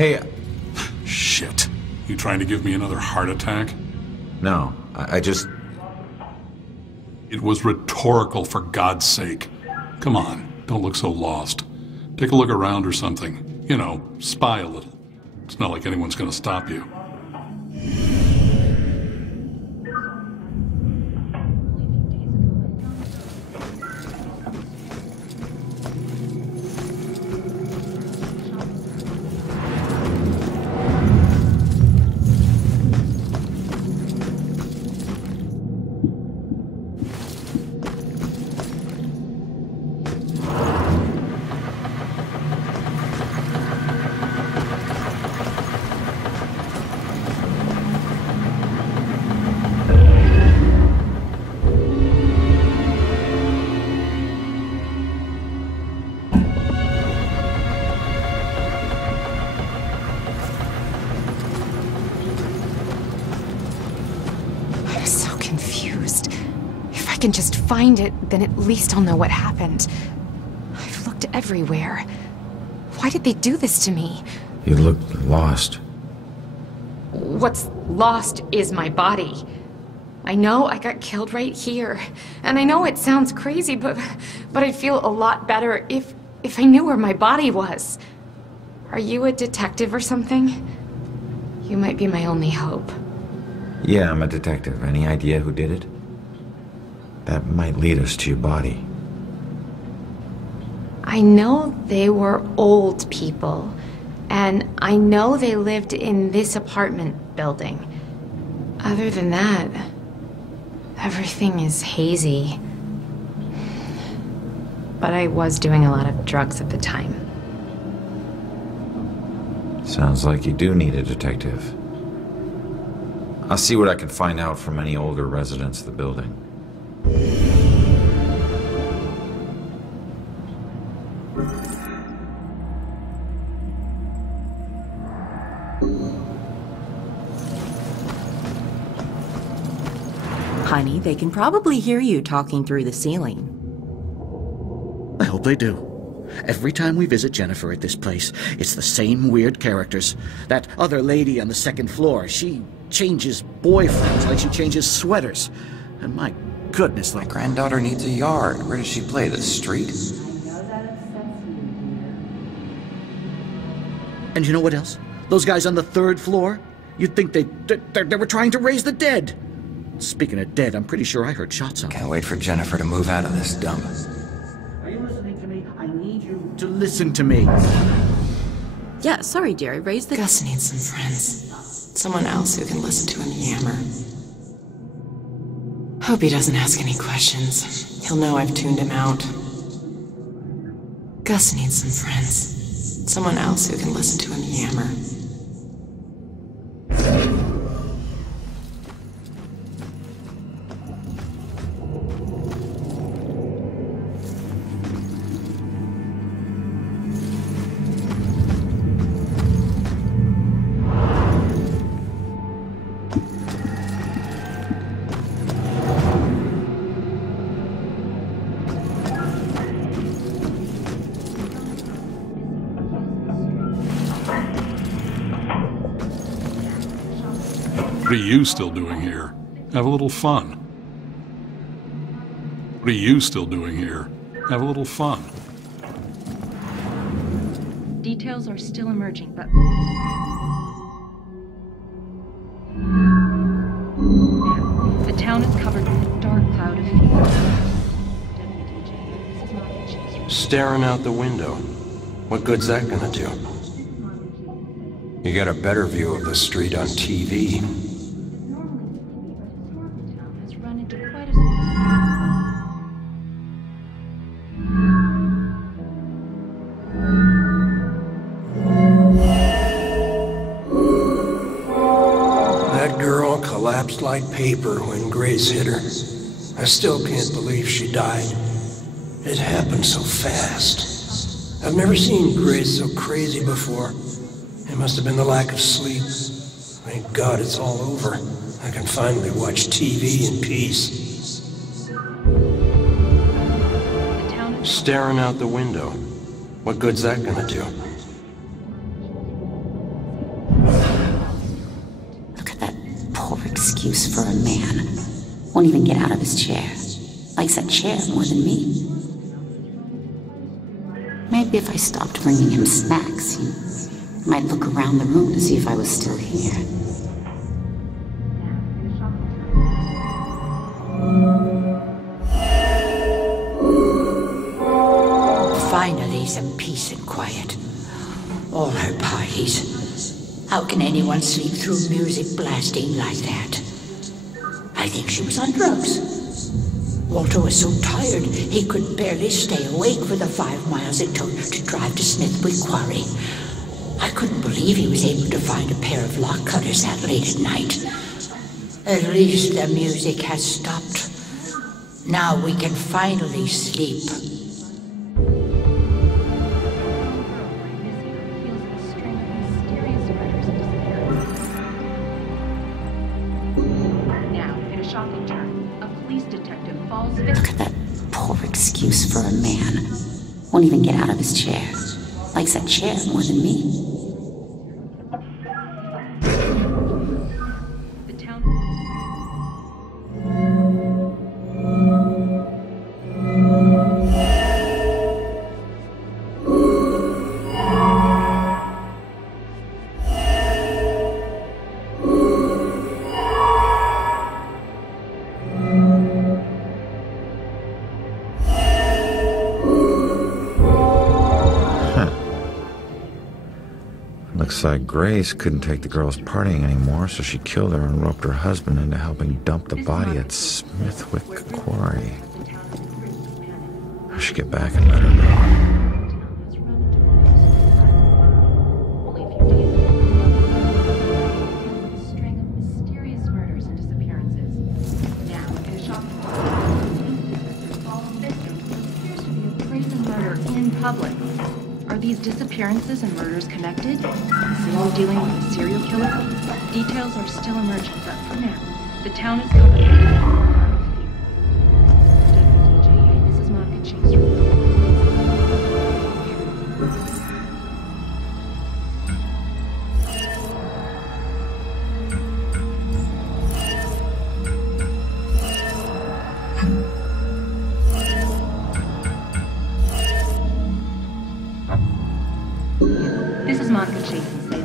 Hey. Shit. You trying to give me another heart attack? No, I just... It was rhetorical, for God's sake. Come on, don't look so lost. Take a look around or something. You know, spy a little. It's not like anyone's gonna stop you. I can just find it, then at least I'll know what happened. I've looked everywhere. Why did they do this to me? You look lost. What's lost is my body. I know I got killed right here, and I know it sounds crazy, but I'd feel a lot better if I knew where my body was. Are you a detective or something? You might be my only hope. Yeah, I'm a detective. Any idea who did it? That might lead us to your body. I know they were old people, and I know they lived in this apartment building. Other than that, everything is hazy. But I was doing a lot of drugs at the time. Sounds like you do need a detective. I'll see what I can find out from any older residents of the building. Honey, they can probably hear you talking through the ceiling. I hope they do. Every time we visit Jennifer at this place, it's the same weird characters. That other lady on the second floor, she changes boyfriends like she changes sweaters. And my goodness, like... My granddaughter needs a yard. Where does she play? The street? And you know what else? Those guys on the third floor? You'd think they were trying to raise the dead. Speaking of dead, I'm pretty sure I heard shots on them. Can't wait for Jennifer to move out of this dump. Are you listening to me? I need you to listen to me. Yeah, sorry, Jerry. Raise the... Gus needs some friends. Someone else who can listen to him yammer. Hope he doesn't ask any questions. He'll know I've tuned him out. Gus needs some friends. Someone else who can listen to him yammer. What are you still doing here? Have a little fun. What are you still doing here? Have a little fun. Details are still emerging, but... The town is covered with a dark cloud of fear. Staring out the window. What good's that gonna do? You get a better view of the street on TV. That girl all collapsed like paper when Grace hit her. I still can't believe she died. It happened so fast. I've never seen Grace so crazy before. It must have been the lack of sleep. Thank God it's all over. I can finally watch TV in peace. Staring out the window. What good's that gonna do? Look at that poor excuse for a man. Won't even get out of his chair. Likes that chair more than me. Maybe if I stopped bringing him snacks, he might look around the room to see if I was still here. Finally, some peace and quiet. All her parties. How can anyone sleep through music blasting like that? I think she was on drugs. Walter was so tired, he could barely stay awake for the 5 miles it took to drive to Smithwick Quarry. I couldn't believe he was able to find a pair of lock cutters that late at night. At least the music has stopped. Now we can finally sleep. Look at that poor excuse for a man. Won't even get out of his chair. Likes that chair more than me. Looks like Grace couldn't take the girls partying anymore, so she killed her and roped her husband into helping dump the body at Smithwick Quarry. I should get back and let her know. These disappearances and murders connected? Is Salem dealing with a serial killer? Details are still emerging, but for now, the town is covered with a cloud of fear. WDJ, this is Monica Chase. This is Monica Chase in Salem.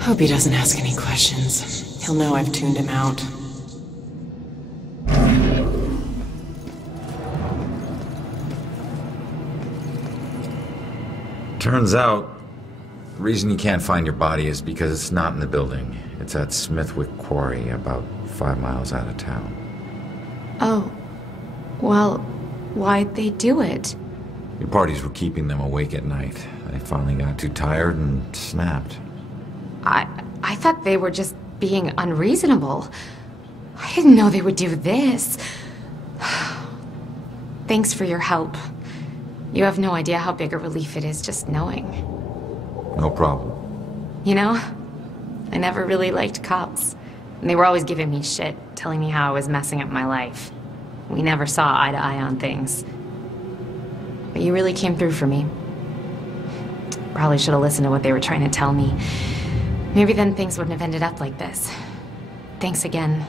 Hope he doesn't ask any questions. He'll know I've tuned him out. Turns out, the reason you can't find your body is because it's not in the building. It's at Smithwick Quarry, about 5 miles out of town. Oh, well, why'd they do it? Your parties were keeping them awake at night. They finally got too tired and snapped. I thought they were just being unreasonable. I didn't know they would do this. Thanks for your help. You have no idea how big a relief it is just knowing. No problem. You know, I never really liked cops. And they were always giving me shit, telling me how I was messing up my life. We never saw eye to eye on things. But you really came through for me. Probably should have listened to what they were trying to tell me. Maybe then things wouldn't have ended up like this. Thanks again.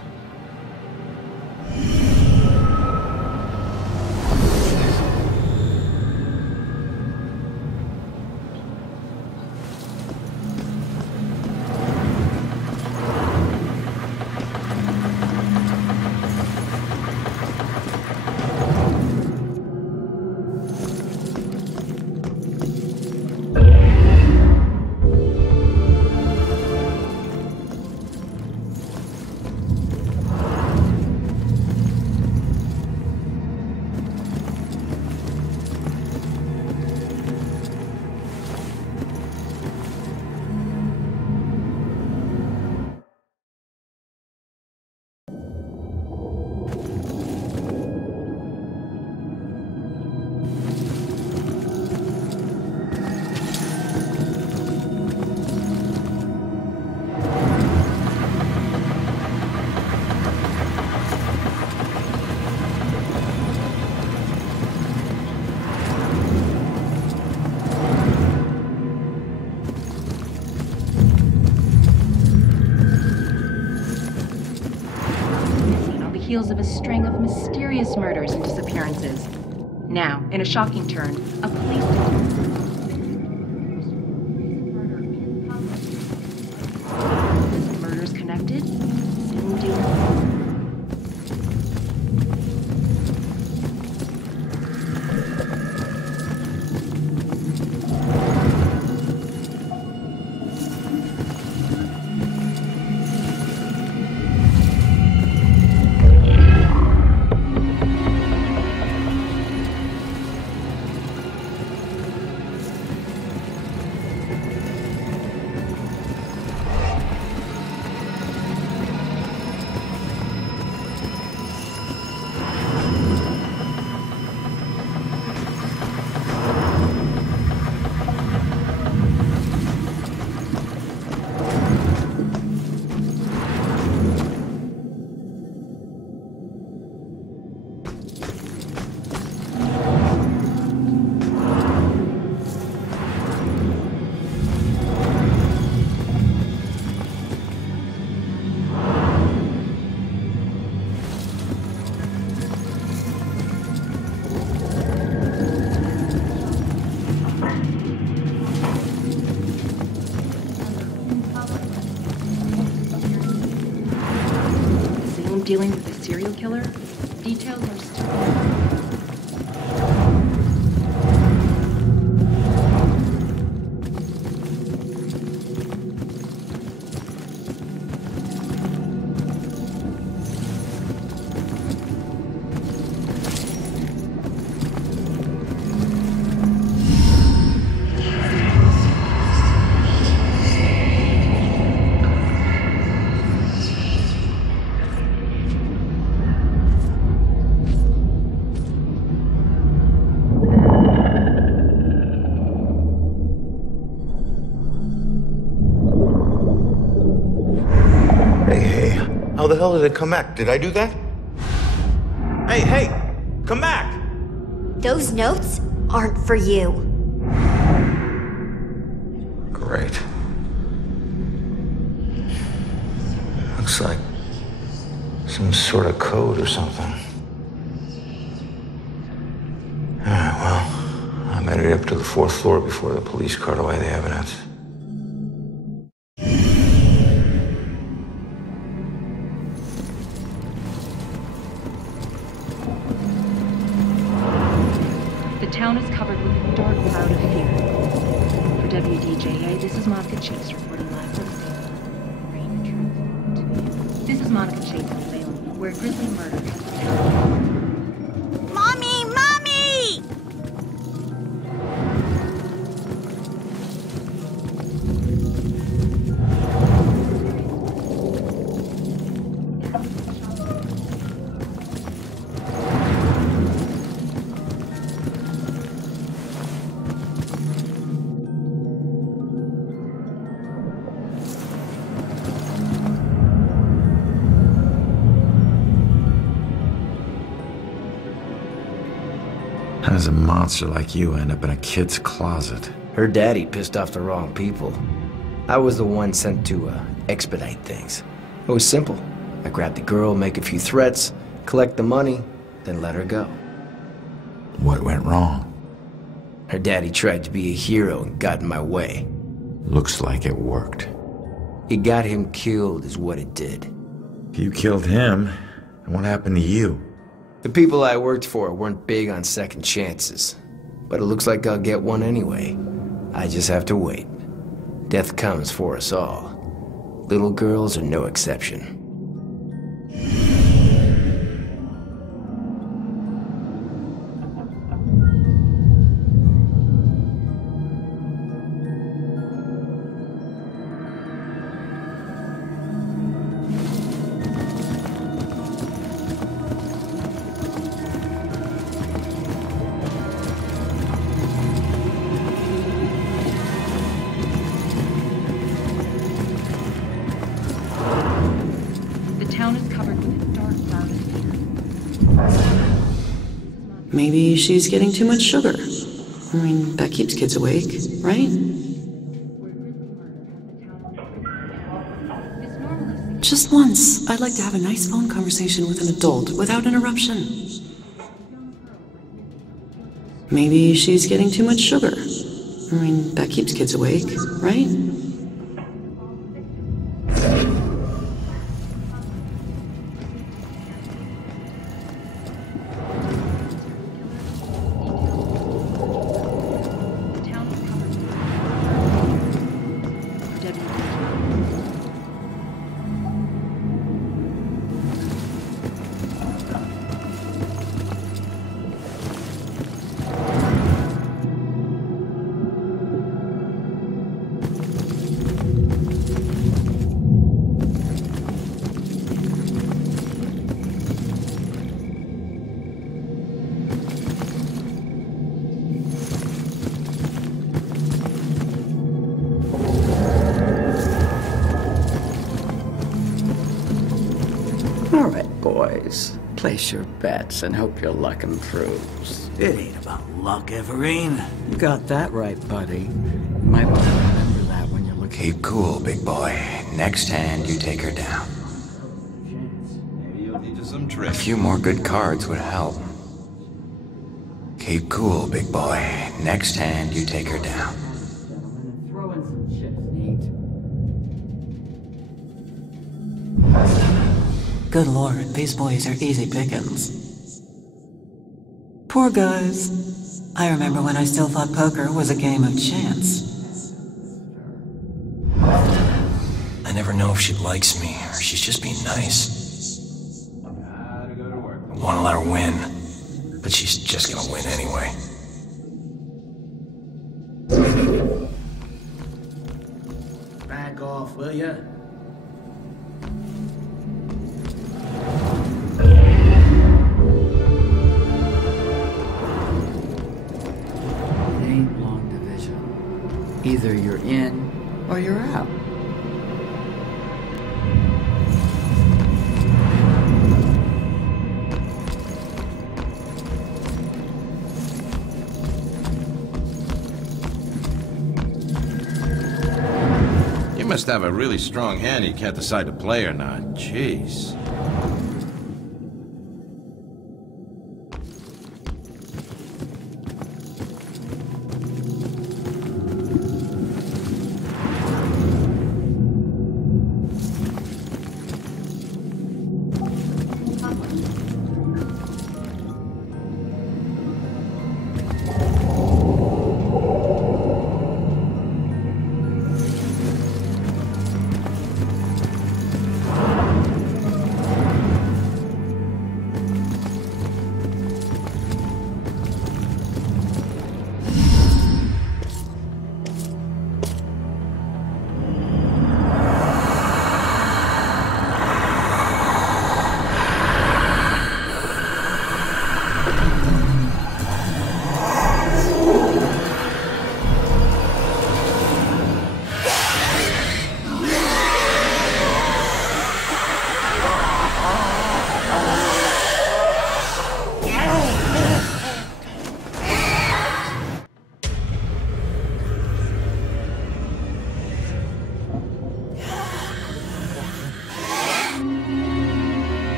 heels of a string of mysterious murders and disappearances. Now, in a shocking turn, a police murders connected. Still dealing. Dealing with a serial killer? Details are still... How the hell did it come back? Did I do that? Hey, come back! Those notes aren't for you. Great. Looks like some sort of code or something. Alright, well, I made it up to the 4th floor before the police carted away the evidence. The town is covered with a dark cloud of fear. For WDJA, this is Monica Chase reporting live from Salem. Bring truth to you. This is Monica Chase in Salem, where grisly murder has the town. Mommy! Mommy! How does a monster like you end up in a kid's closet? Her daddy pissed off the wrong people. I was the one sent to expedite things. It was simple. I grabbed the girl, make a few threats, collect the money, then let her go. What went wrong? Her daddy tried to be a hero and got in my way. Looks like it worked. It got him killed is what it did. If you killed him, then what happened to you? The people I worked for weren't big on second chances. But it looks like I'll get one anyway. I just have to wait. Death comes for us all. Little girls are no exception. Maybe she's getting too much sugar. I mean, that keeps kids awake, right? Just once, I'd like to have a nice phone conversation with an adult without interruption. Maybe she's getting too much sugar. I mean, that keeps kids awake, right? All right, boys. Place your bets and hope your luck improves. It ain't about luck, Everine. You got that right, buddy. You might want to remember that when you're looking... Keep cool, big boy. Next hand, you take her down. A few more good cards would help. Keep cool, big boy. Next hand, you take her down. Throw in some chips, Nate. Good lord, these boys are easy pickings. Poor guys. I remember when I still thought poker was a game of chance. I never know if she likes me or she's just being nice. I want to let her win, but she's just gonna win anyway. Back off, will ya? It ain't long division. Either you're in or you're out. You must have a really strong hand you can't decide to play or not. Jeez.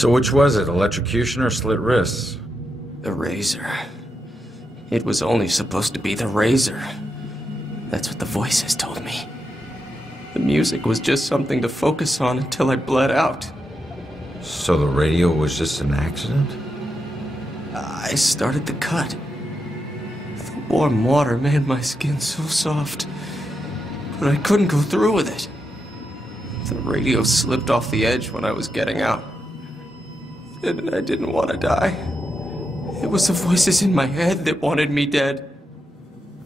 So which was it, electrocution or slit wrists? The razor. It was only supposed to be the razor. That's what the voices told me. The music was just something to focus on until I bled out. So the radio was just an accident? I started the cut. The warm water made my skin so soft, but I couldn't go through with it. The radio slipped off the edge when I was getting out. And I didn't want to die. It was the voices in my head that wanted me dead.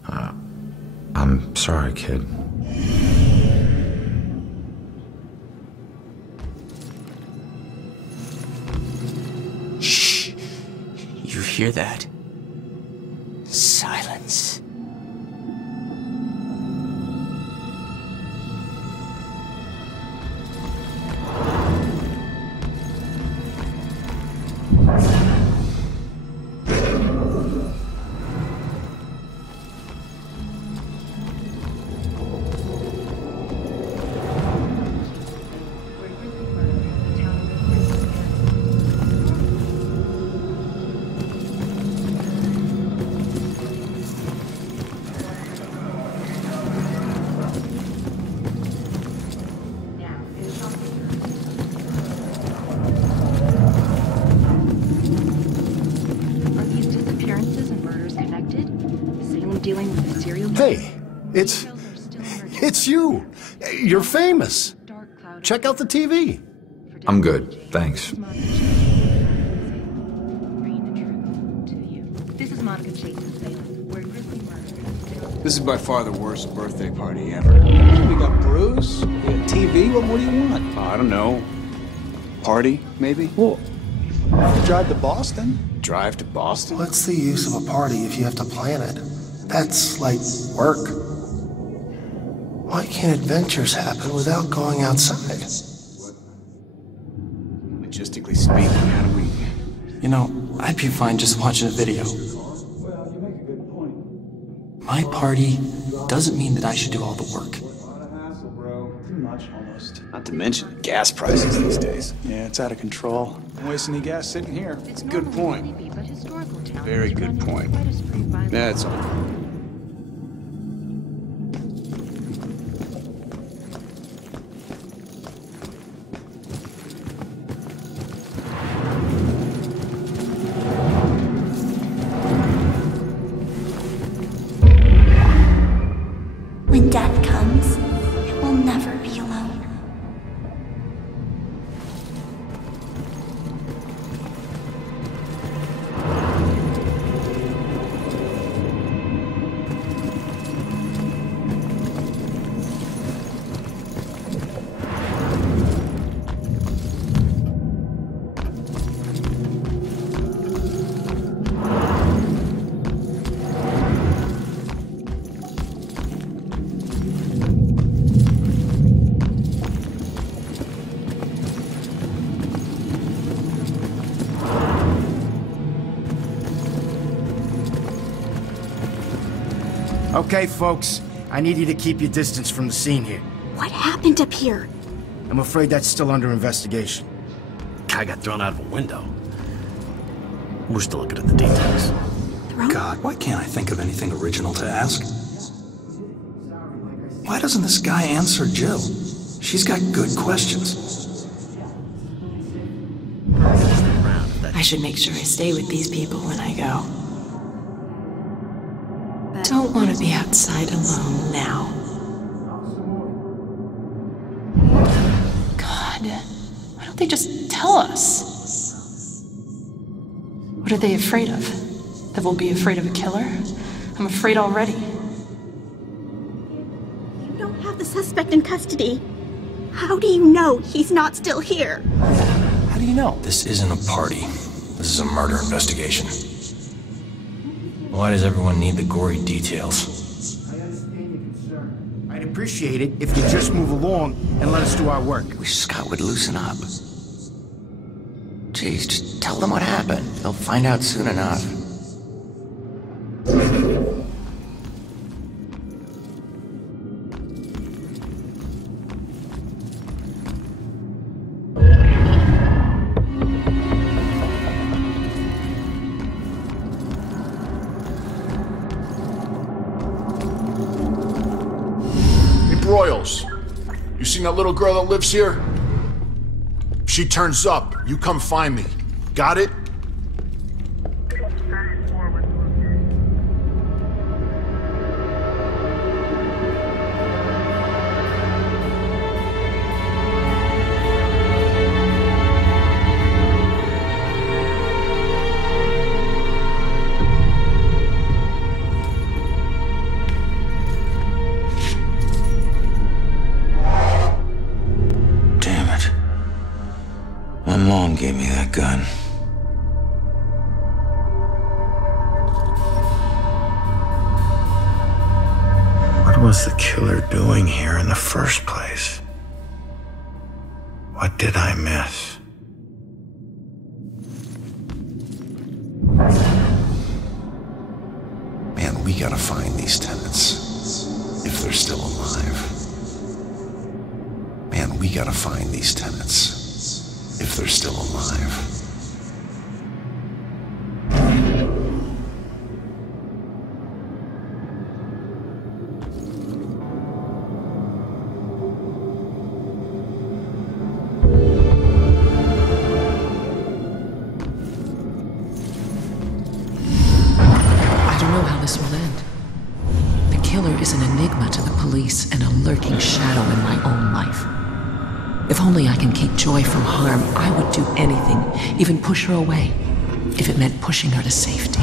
I'm sorry, kid. Shh! You hear that? Silence. Hey, it's you. You're famous. Check out the TV. I'm good, thanks. This is Monica Chase in Salem, where grisly murder. This is by far the worst birthday party ever. We got Bruce, we got TV. What do you want? I don't know. Party, maybe? Well, drive to Boston. Drive to Boston? What's the use of a party if you have to plan it? That's like work. Why can't adventures happen without going outside? Logistically speaking, how do we... You know, I'd be fine just watching a video. My party doesn't mean that I should do all the work. Not to mention the gas prices these days. Yeah, it's out of control. Don't waste any gas sitting here. It's a good point. Very good point. That's all. When death comes, it will never be alone. Okay, folks. I need you to keep your distance from the scene here. What happened up here? I'm afraid that's still under investigation. Guy got thrown out of a window. We're still looking at the details. God, why can't I think of anything original to ask? Why doesn't this guy answer Jill? She's got good questions. I should make sure I stay with these people when I go. Don't want to be outside alone now. God, why don't they just tell us? What are they afraid of? That we'll be afraid of a killer? I'm afraid already. You don't have the suspect in custody. How do you know he's not still here? How do you know? This isn't a party. This is a murder investigation. Why does everyone need the gory details? I'd appreciate it if you just move along and let us do our work. Wish Scott would loosen up. Jeez, just tell them what happened. They'll find out soon enough. You seen that little girl that lives here? If she turns up, you come find me. Got it? My mom gave me that gun. What was the killer doing here in the first place? What did I miss? Man, we gotta find these tenants. If they're still alive. Man, we gotta find these tenants. If they're still alive. I don't know how this will end. The killer is an enigma to the police and a lurking shadow in my own life. If only I can keep Joy from harm, I would do anything, even push her away, if it meant pushing her to safety.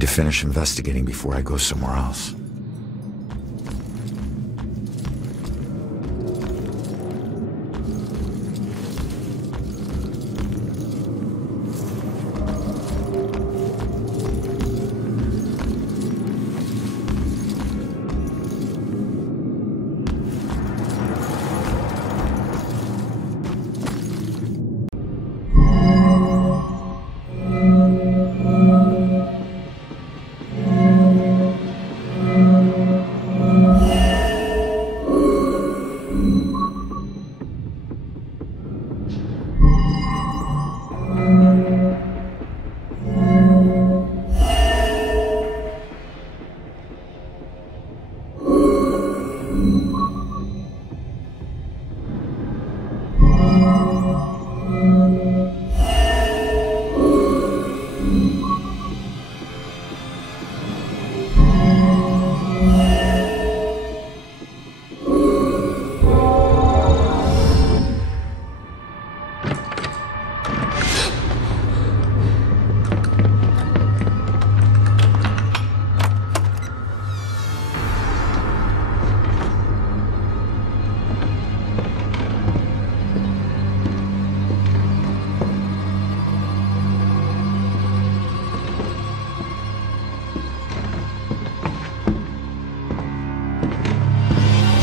need to finish investigating before I go somewhere else.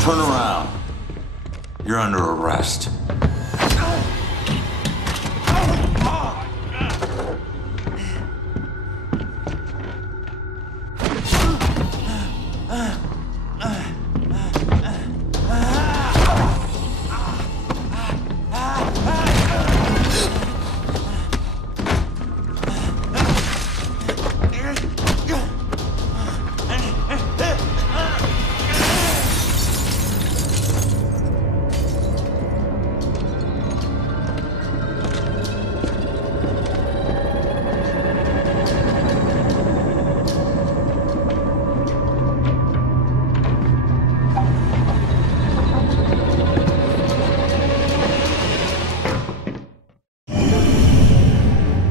Turn around. You're under arrest.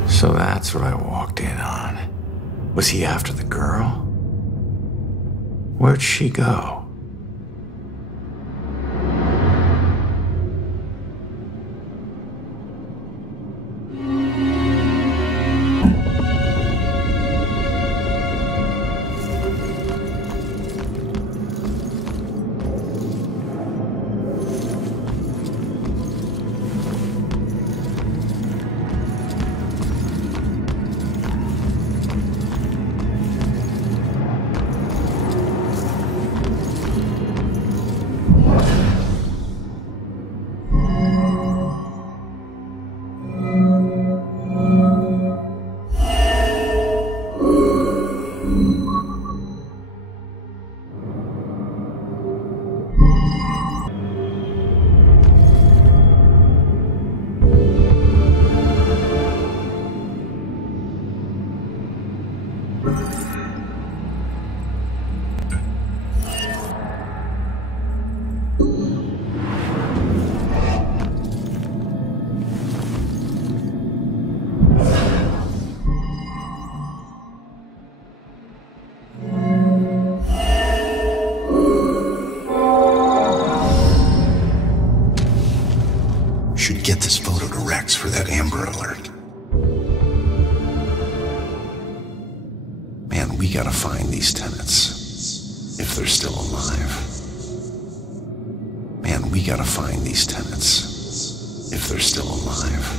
So that's what I walked in on. Was he after the girl? Where'd she go? Should get this photo to Rex for that Amber Alert. Man, we gotta find these tenants. If they're still alive. Man, we gotta find these tenants. If they're still alive.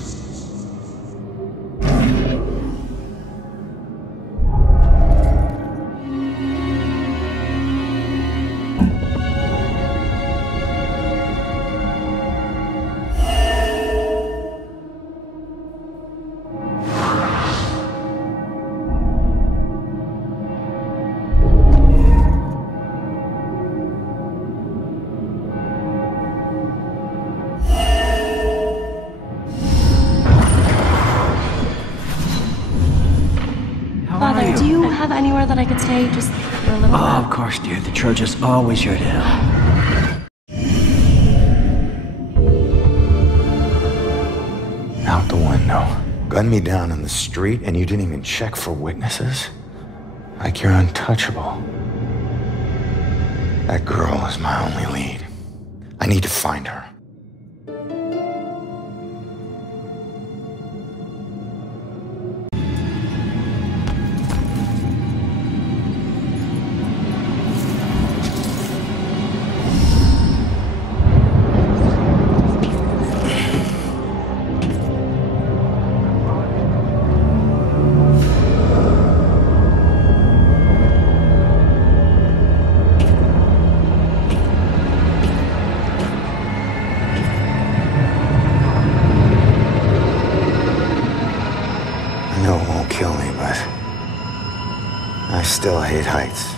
Father, do you have anywhere that I could stay just for a little bit? Oh, of course, dear. The church is always here to help. Out the window. Gunned me down in the street and you didn't even check for witnesses? Like you're untouchable. That girl is my only lead. I need to find her. I know it won't kill me, but I still hate heights.